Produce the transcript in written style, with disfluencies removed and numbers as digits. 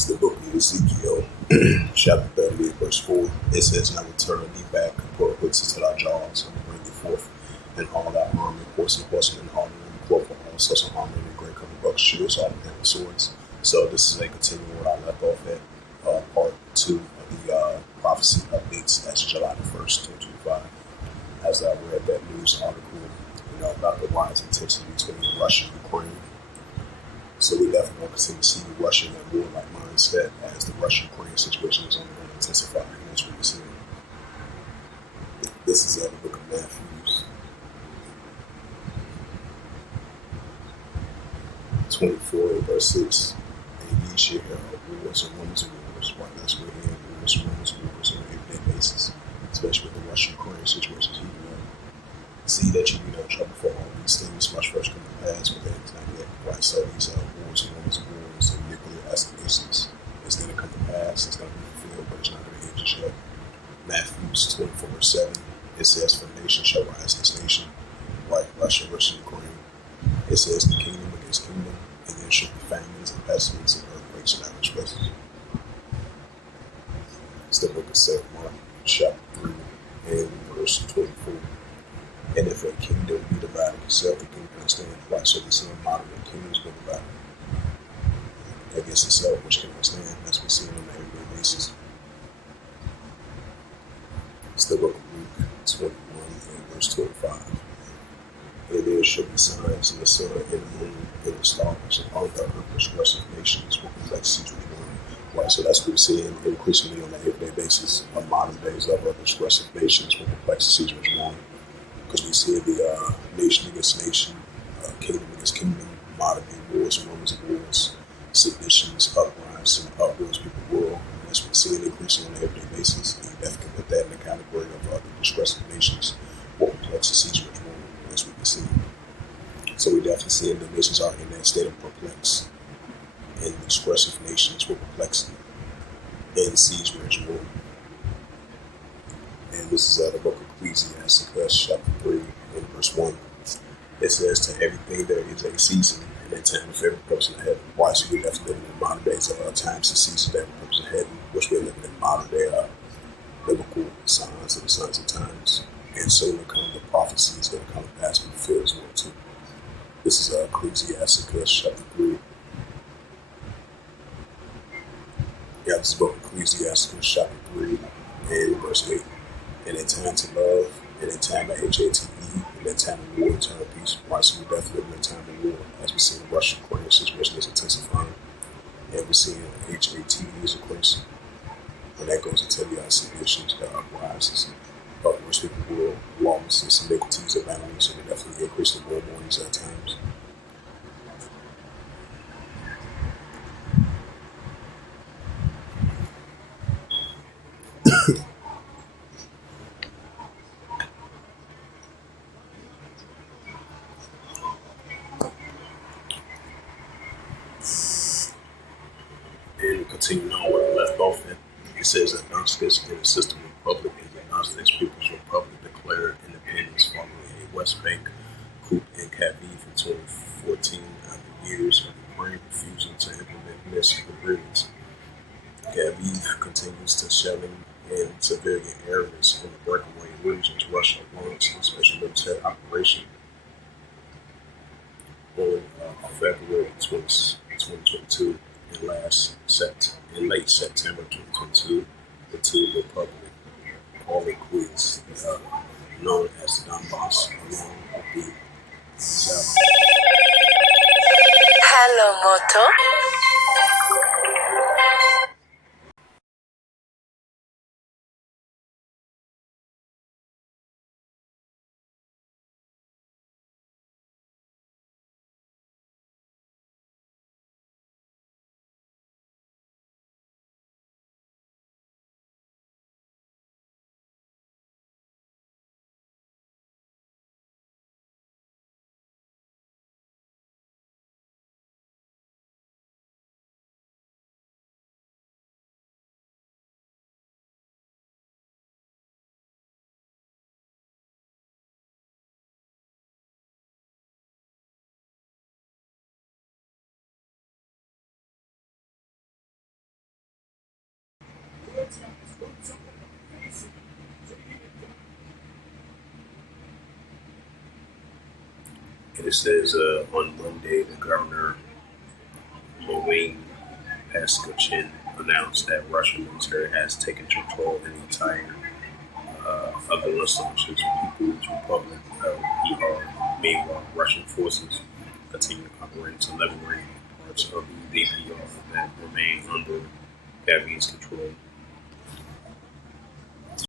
It's the book of Ezekiel, chapter 38, verse 4. It says, "Now return thee back and put hooks into thy jaws, and bring thee forth, and all thy army, horse and horsemen, and army, and cloth, and all sorts of army, and great covered bucks, shields, all and swords." So this is a continuing where I left off at, part two of the prophecy updates. That's July the 1st, 2025. As I read that news article, about the wise intention between Russia and Ukraine. So we definitely want to continue to see the Russian and warlike mindset as the Russia-Ukraine situation is only going to intensify. And that's what we see. This is the book of Matthew, 24, verse 6. "And ye shall hear of wars and rumors of wars." Right, that's where we have wars and rumors of wars on an everyday basis, especially with the Russia-Ukraine situation heating up. See that you be no trouble for all these things must first come to pass, but then it's not yet. Right, so these wars and rumors of wars and nuclear escalations is going to come to pass. It's going to be fulfilled, but it's not going to end just yet. Matthew 24, verse 7. It says, "For nation shall rise against nation," right? Russia versus Ukraine. It says, "The kingdom against kingdom, and there shall be famines and pestilence and earthquakes in various places." It's the book of St. Mark, chapter 3, and verse 24. "And if a kingdom be divided itself, the kingdom can stand." Right, so we see a modern kingdoms being divided against itself, which cannot stand, as we see on an everyday basis. It's the book of Luke 21 and verse 25. "And there shall be signs in the sun and the moon and the stars, and all the earth progressive nations will complexities with one." Right, so that's what we're seeing increasingly on an everyday basis. Of modern days of progressive nations with complexities with one. Because we see the nation against nation, kingdom against kingdom, modern day wars and rumors of wars, seditions, uprisings, and uproars people world. And that's what we see increasing on an everyday basis. And you definitely can put that in the category of the disgressive nations or complexities with one, as we can see. So we definitely see the nations are in that state of perplex, and the disgressive nations with perplexity, and siege rage war. And this is the book of Ecclesiastes, chapter 3, and verse 1. It says, "To everything there is a season, and a time for every purpose in heaven." Why? So we're definitely living in modern days of times and seasons, every purpose in heaven, which we're living in modern day biblical signs and the signs of times. And soon to come, the prophecy is going to come to pass and fulfill as well, too. This is Ecclesiastes, chapter 3. Yeah, this is book of Ecclesiastes, chapter 3, and verse 8. "And a time to love, and a time of HATE, and a time of war and time of peace." Right, so we're definitely living in a time of war, as we see in the Russia-Ukraine situation is intensifying, and we're seeing HATE is increasing. And that goes into the seditions, the uprises, which people will lawlessness and iniquities abounding, so we're definitely increasing more and more in these times. And continuing on where we left off at, it says that Gnostics in the system republic is the Gnostics People's Republic declared independence following a West Bank coup in Kyiv in 2014 after years of Ukraine refusing to implement Minsk agreements. Kyiv continues to shelling in civilian areas in the breakaway regions. Russia launched a special military operation on February 2022 in late September 2022, the two republic all quits, known as Donbass, along with the Hello, Moto. And it says on Monday, the governor, Moain Paskachin, announced that Russian military has taken control in the entire of the Lufthansa People's Republic of ER. Meanwhile, Russian forces continue to operate in liberating parts of the DPR that remain under Afghanistan control.